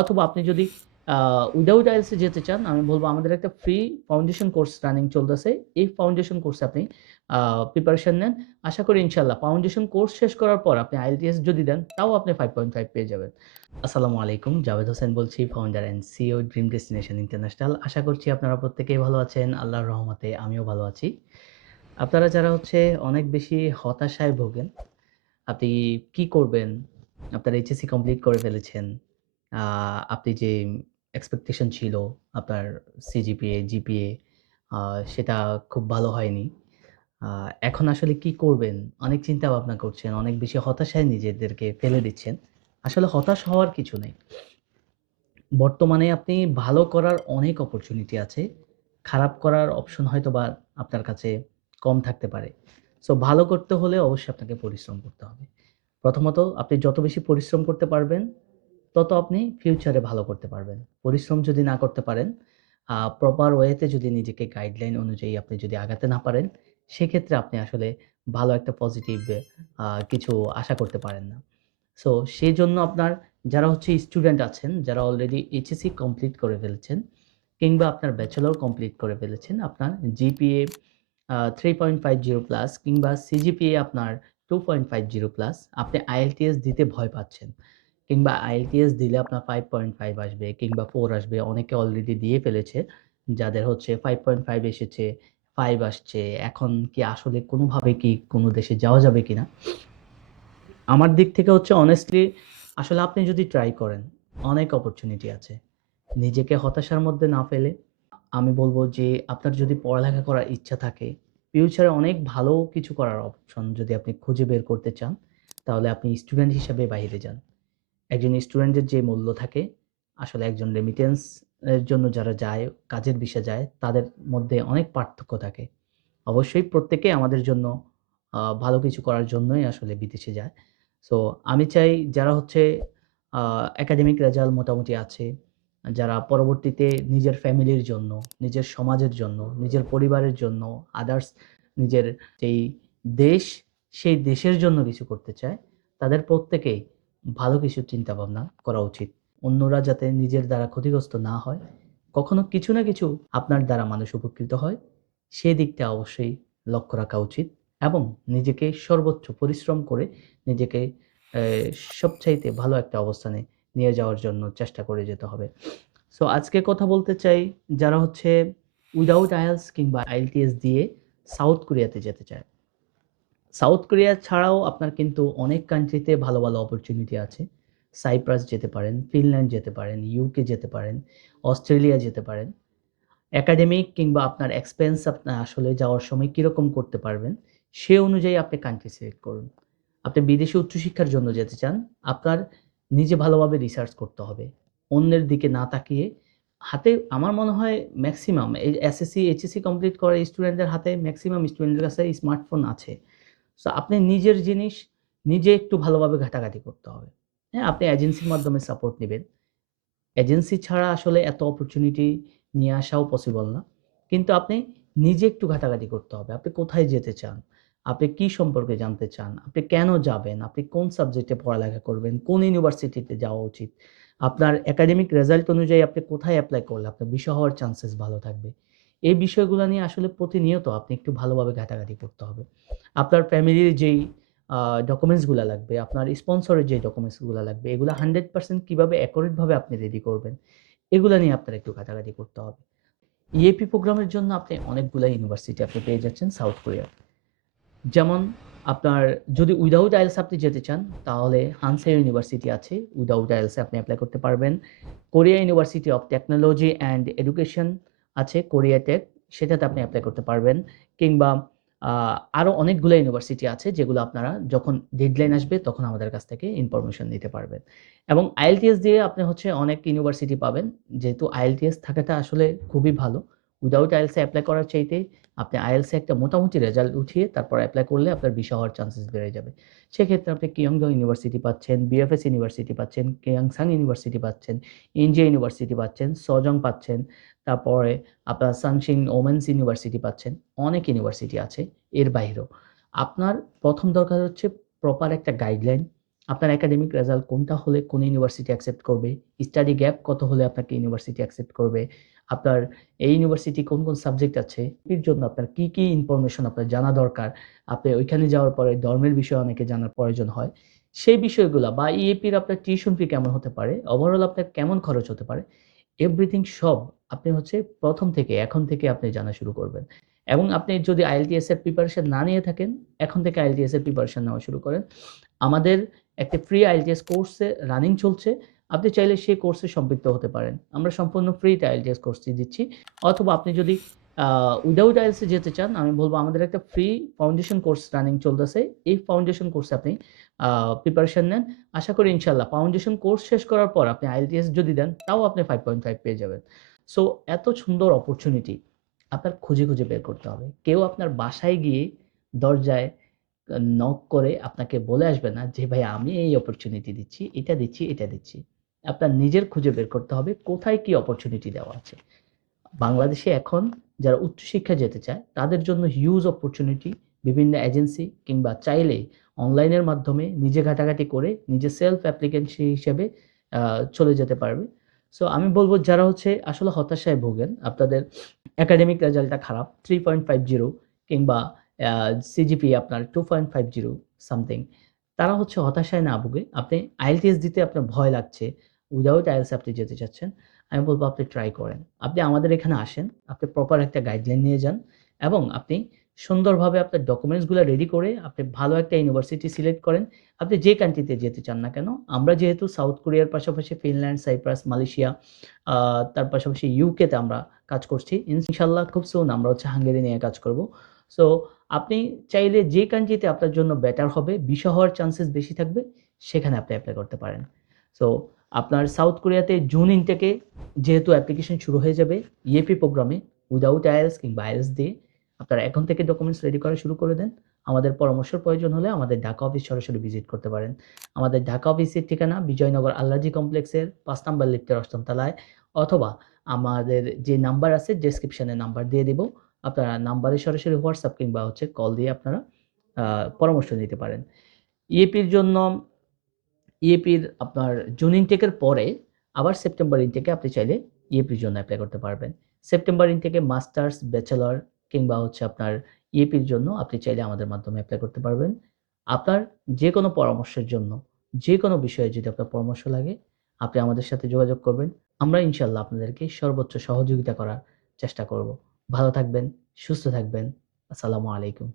অথবা আপনি যদি উইদাউট আইএলটিএস যেতে চান, আমি বলব আমাদের একটা ফ্রি ফাউন্ডেশন কোর্স রানিং চলতেছে। এই ফাউন্ডেশন কোর্সে আপনি প্রিপারেশন নেন। আশা করি ইনশাআল্লাহ ফাউন্ডেশন কোর্স শেষ করার পর আপনি আইএলটিএস যদি দেন, তাও আপনি 5.5 পেয়ে যাবেন। আসসালামু আলাইকুম, জাভেদ হোসেন বলছি, founder and CEO dream destination international. আশা করছি আপনারা প্রত্যেকেই ভালো আছেন। আল্লাহর রহমতে আমিও ভালো আছি। আপনারা যারা অনেক বেশি হতাশায় ভোগেন, আপনি কি করবেন? আপনার এইচএসসি কমপ্লিট করে ফেলেছেন। আ আপনি যে এক্সপেকটেশন ছিল আপনার সিজিপিএ, জিপিএ আ সেটা খুব ভালো হয়নি। আ এখন আসলে কি করবেন? অনেক চিন্তা ভাবনা করছেন, অনেক বেশি হতাশায় নিজেদেরকে ফেলে দিচ্ছেন। আসলে হতাশ হওয়ার কিছু নেই। বর্তমানে আপনি ভালো করার অনেক অপরচুনিটি আছে। খারাপ করার অপশন হয়তোবা আপনার কাছে কম থাকতে পারে। সো ভালো করতে হলে অবশ্যই আপনাকে পরিশ্রম করতে হবে। প্রথমত আপনি যত বেশি পরিশ্রম করতে পারবেন, তত আপনি ফিউচারে ভালো করতে পারবেন। পরিশ্রম যদি না করতে পারেন, প্রপার ওয়েতে যদি নিজেকে গাইডলাইন অনুযায়ী আপনি যদি আগাতে না পারেন, সেক্ষেত্রে আপনি আসলে ভালো একটা পজিটিভ কিছু আশা করতে পারেন না। সো সেজন্য আপনার যারা স্টুডেন্ট আছেন, যারা অলরেডি এইচএসসি কমপ্লিট করে ফেলেছেন কিংবা আপনার ব্যাচেলর কমপ্লিট করে ফেলেছেন, আপনার জিপিএ 3.50 প্লাস কিংবা সিজিপিএ আপনার 2.50 প্লাস, আপনি আইএলটিএস দিতে ভয় পাচ্ছেন। কিংবা আইএলটিএস দিলে আপনার 5.5 আসবে কিংবা 4 আসবে। অনেকে অলরেডি দিয়ে ফেলেছে। যাদের 5.5 এসেছে, 5 আসছে। এখন কি আসলে কোনোভাবে কি কোনো দেশে যাওয়া যাবে কিনা? আমার দিক থেকে honestly আসলে আপনি যদি ট্রাই করেন, অনেক অপরচুনিটি আছে। নিজেকে হতাশার মধ্যে না ফেলে আমি বলব যে আপনার যদি পড়ালেখা করার ইচ্ছা থাকে, ফিউচারে অনেক ভালো কিছু করার অপশন যদি আপনি খুঁজে বের করতে চান, তাহলে আপনি স্টুডেন্ট হিসাবে বাহিরে যান। একজন স্টুডেন্টের যে মূল্য থাকে, আসলে একজন রেমিটেন্স এর জন্য যারা যায়, কাজের বিষয়ে যায়, তাদের মধ্যে অনেক পার্থক্য থাকে। অবশ্যই প্রত্যেকে আমাদের জন্য ভালো কিছু করার জন্যই আসলে বিদেশে যায়। সো আমি চাই যারা আ একাডেমিক রেজাল্ট মোটামুটি আছে, যারা পরবর্তীতে নিজের ফ্যামিলির জন্য, নিজের সমাজের জন্য, নিজের পরিবারের জন্য, আদার্স নিজের যেই দেশ, সেই দেশের জন্য কিছু করতে চায়, তাদের প্রত্যেকেই ভালো কিছু চিন্তাভাবনা করা উচিত। অন্যরা যাতে নিজের দ্বারা ক্ষতিগ্রস্ত না হয়, কখনো কিছু না কিছু আপনার দ্বারা মানুষ উপকৃত হয়, সেদিকটা অবশ্যই লক্ষ্য রাখা উচিত এবং নিজেকে সর্বোচ্চ পরিশ্রম করে নিজেকে অ্যা সবচাইতে ভালো একটা অবস্থানে নিয়ে যাওয়ার জন্য চেষ্টা করে যেতে হবে। সো আজকে কথা বলতে চাই যারা উইথআউট আইএলটিএস কিংবা আইএলটিএস দিয়ে সাউথ কোরিয়াতে যেতে চায়। সাউথ কোরিয়া ছাড়াও আপনার কিন্তু অনেক কান্ট্রিতে ভালো, ভালো অপরচুনিটি আছে। সাইপ্রাস যেতে পারেন, ফিনল্যান্ড যেতে পারেন, ইউকে যেতে পারেন, অস্ট্রেলিয়া যেতে পারেন। একাডেমিক কিংবা আপনার এক্সপেন্স আপনার আসলে যাওয়ার সময় কিরকম করতে পারবেন, সে অনুযায়ী আপনি কান্ট্রি সিলেক্ট করুন। আপনি বিদেশে উচ্চশিক্ষার জন্য যেতে চান, আপনার নিজে ভালোভাবে রিসার্চ করতে হবে। অন্যের দিকে না তাকিয়ে হাতে আমার মনে হয় মেক্সিমাম এই এসএসসি, এইচএসসি কমপ্লিট করা স্টুডেন্টদের হাতে মেক্সিমাম স্টুডেন্টের কাছে স্মার্টফোন আছে। সো আপনি নিজের জিনিস নিজে একটু ভালোভাবে ঘাটাঘাটি করতে হবে। হ্যাঁ, আপনি এজেন্সির মাধ্যমে সাপোর্ট নিবেন। এজেন্সি ছাড়া আসলে এত অপরচুনিটি নিয়ে আসাও পসিবল না। কিন্তু আপনি নিজে একটু ঘাটাঘাটি করতে হবে। আপনি কোথায় যেতে চান? আপনি কি সম্পর্কে জানতে চান? আপনি কেন যাবেন? আপনি কোন সাবজেক্টে পড়ালেখা করবেন? কোন ইউনিভার্সিটিতে যাওয়া উচিত? আপনার একাডেমিক রেজাল্ট অনুযায়ী আপনি কোথায় এপ্লাই করলে আপনার বিষয় হওয়ার চান্সেস ভালো থাকবে? এই বিষয়গুলা নিয়ে আসলে প্রতিনিয়ত আপনি একটু ভালোভাবে ঘাটাঘাটি করতে হবে। আপনার ফ্যামিলির যেই আ ডকুমেন্টস গুলা লাগবে, আপনার স্পন্সরের যে ডকুমেন্টস গুলা লাগবে, এগুলা 100% কিভাবে অ্যাকুরেট ভাবে আপনি রেডি করবেন, এগুলা নিয়ে আপনার একটু ঘাটাঘাটি করতে হবে। ইএপি প্রোগ্রামের জন্য আপনি অনেকগুলা ইউনিভার্সিটি আপনি পেয়ে যাচ্ছেন সাউথ কোরিয়ার। যেমন আপনার যদি উইথআউট আইএলটিএস আপনি যেতে চান, তাহলে হানসে ইউনিভার্সিটি আছে। উইথআউট আইএলটিএস এ আপনি এপ্লাই করতে পারবেন। Korea university of technology and education আছে, কোরিয়া টেক, সেটাতে আপনি এপ্লাই করতে পারবেন। কিংবা আ আরো অনেকগুলা ইউনিভার্সিটি আছে যেগুলো আপনারা যখন ডেডলাইন আসবে তখন আমাদের কাছ থেকে ইনফরমেশন নিতে পারবেন। এবং আইএলটিএস দিয়ে আপনি অনেক ইউনিভার্সিটি পাবেন। যেহেতু আইএলটিএস থাকাটা আসলে খুবই ভালো। উইথআউট আইএলটিএস এ এপ্লাই করার চাইতে আপনি আইএলটিএস এ একটা মোটামুটি রেজাল্ট উঠিয়ে তারপর এপ্লাই করলে আপনার ভিসা হওয়ার চান্সেস বেড়ে যাবে। সেক্ষেত্রে আপনি কিয়ংডং ইউনিভার্সিটি পাচ্ছেন, বিএফএস ইউনিভার্সিটি পাচ্ছেন, কেয়াংসাং ইউনিভার্সিটি পাচ্ছেন, ইনজে ইউনিভার্সিটি পাচ্ছেন, সজং পাচ্ছেন, তারপরে আপনার সানশিন ওমেন্স ইউনিভার্সিটি পাচ্ছেন। অনেক ইউনিভার্সিটি আছে এর বাইরেও। আপনার ১ম দরকার প্রপার একটা গাইডলাইন, আপনার একাডেমিক রেজাল্ট কোনটা হলে কোন ইউনিভার্সিটি অ্যাকসেপ্ট করবে, স্টাডি গ্যাপ কত হলে আপনাকে ইউনিভার্সিটি অ্যাকসেপ্ট করবে, আপনার এই ইউনিভার্সিটি কোন সাবজেক্ট আছে, এর জন্য আপনার কি ইনফরমেশন আপনার জানা দরকার, আপনি ওইখানে যাওয়ার পরে ধর্মের বিষয়ে অনেকে জানার প্রয়োজন হয়। সেই বিষয়গুলা বা ইএপির আপনার টিউশন ফি কেমন হতে পারে, ওভারঅল আপনার কেমন খরচ হতে পারে, এভরিথিং সব আপনি হচ্ছে ১ম থেকে এখন থেকে আপনি জানা শুরু করবেন। এবং আপনি যদি IELTS এর প্রিপারেশন না নিয়ে থাকেন, এখন থেকে IELTS এর প্রিপারেশন নেওয়া শুরু করেন। আমাদের একটা ফ্রি IELTS কোর্সে রানিং চলছে। আপনি চাইলে সেই কোর্সে সম্পৃক্ত হতে পারেন। আমরা সম্পূর্ণ ফ্রিতে IELTS কোর্সটি দিচ্ছি। অথবা আপনি যদি আ উইথআউট IELTS এ যেতে চান, আমি বলব আমাদের একটা ফ্রি ফাউন্ডেশন কোর্স রানিং চলতেছে। এই ফাউন্ডেশন কোর্সে আপনি প্রিপারেশন নেন। আশা করি ইনশাআল্লাহ ফাউন্ডেশন কোর্স শেষ করার পর আপনি IELTS যদি দেন, তাও আপনি 5.5 পেয়ে যাবেন। সো এত সুন্দর অপরচুনিটি আপনার খুঁজে বের করতে হবে। কেউ আপনার বাসায় গিয়ে দরজায় নক করে আপনাকে বলে আসবে না যে, "ভাই আমি এই অপরচুনিটি দিচ্ছি, এটা দিচ্ছি, এটা দিচ্ছি।" আপনার নিজের খুঁজে বের করতে হবে কোথায় কি অপরচুনিটি দেওয়া আছে। বাংলাদেশে এখন যারা উচ্চশিক্ষায় যেতে চায় তাদের জন্য হিউজ অপরচুনিটি বিভিন্ন এজেন্সি কিংবা চাইলে অনলাইনের মাধ্যমে নিজে ঘাটাঘাটি করে নিজে সেলফ অ্যাপ্লিকেন্সি হিসেবে চলে যেতে পারবে। সো আমি বলব যারা হচ্ছে আসলে হতাশায় ভোগেন, আপনাদের একাডেমিক রেজাল্টটা খারাপ 3.50 কিংবা আ সিজিপিএ আপনার 2.50 সামথিং। তারা হচ্ছে হতাশায় না ভুগে আপনি IELTS দিতে আপনার ভয় লাগছে, উইথআউট IELTS আপনি যেতে চাচ্ছেন। আমি বলব আপনি ট্রাই করেন। আপনি আমাদের এখানে আসেন, আপনি প্রপার একটা গাইডলাইন নিয়ে যান এবং আপনি সুন্দরভাবে আপনার ডকুমেন্টস গুলা রেডি করে আপনি ভালো একটা ইউনিভার্সিটি সিলেক্ট করেন। আপনি যে কান্ট্রিতে যেতে চান না কেন, আমরা যেহেতু সাউথ কোরিয়ার পাশাপাশি ফিনল্যান্ড, সাইপ্রাস, মালয়েশিয়া তার পাশাপাশি ইউকে তে আমরা কাজ করছি। ইনশাআল্লাহ খুব সুন আমরা হচ্ছে হাঙ্গেরি নিয়ে কাজ করব। সো আপনি চাইলে যে কান্ট্রিতে আপনার জন্য বেটার হবে, ভিসা হওয়ার চান্সেস বেশি থাকবে, সেখানে আপনি এপ্লাই করতে পারেন। সো আপনার সাউথ কোরিয়াতে জুন ইনটেকে যেহেতু অ্যাপ্লিকেশন শুরু হয়ে যাবে ইএপি প্রোগ্রামে উইথআউট IELTS কিংবা IELTS দিয়ে আপনারা এখন থেকে ডকুমেন্টস রেডি করা শুরু করে দেন। আমাদের পরামর্শের প্রয়োজন হলে আমাদের ঢাকা অফিস সরাসরি ভিজিট করতে পারেন। আমাদের ঢাকা অফিসের ঠিকানা বিজয়নগর আল্লাজি কমপ্লেক্সের ৫ নাম্বার লিফটের ৮ম তলায়, অথবা আমাদের যে নাম্বার আছে ডেসক্রিপশনে নাম্বার দিয়ে দিব। আপনারা নাম্বারে সরাসরি WhatsApp কিংবা হচ্ছে কল দিয়ে আপনারা আ পরামর্শ নিতে পারেন। ইএপির জন্য ইএপির আপনার জুন ইনটেকের পরে আবার সেপ্টেম্বর ইনটেকে আপনি চাইলে ইএপির জন্য এপ্লাই করতে পারবেন। সেপ্টেম্বর ইনটেকে মাস্টার্স, ব্যাচেলর কিংবা হচ্ছে আপনার ইএপির জন্য আপনি চাইলে আমাদের মাধ্যমে এপ্লাই করতে পারবেন। আপনার যেকোনো পরামর্শের জন্য, যেকোনো বিষয়ে যদি আপনার পরামর্শ লাগে, আপনি আমাদের সাথে যোগাযোগ করবেন। আমরা ইনশাআল্লাহ আপনাদেরকে সর্বোচ্চ সহযোগিতা করার চেষ্টা করব। ভালো থাকবেন, সুস্থ থাকবেন। আসসালামু আলাইকুম।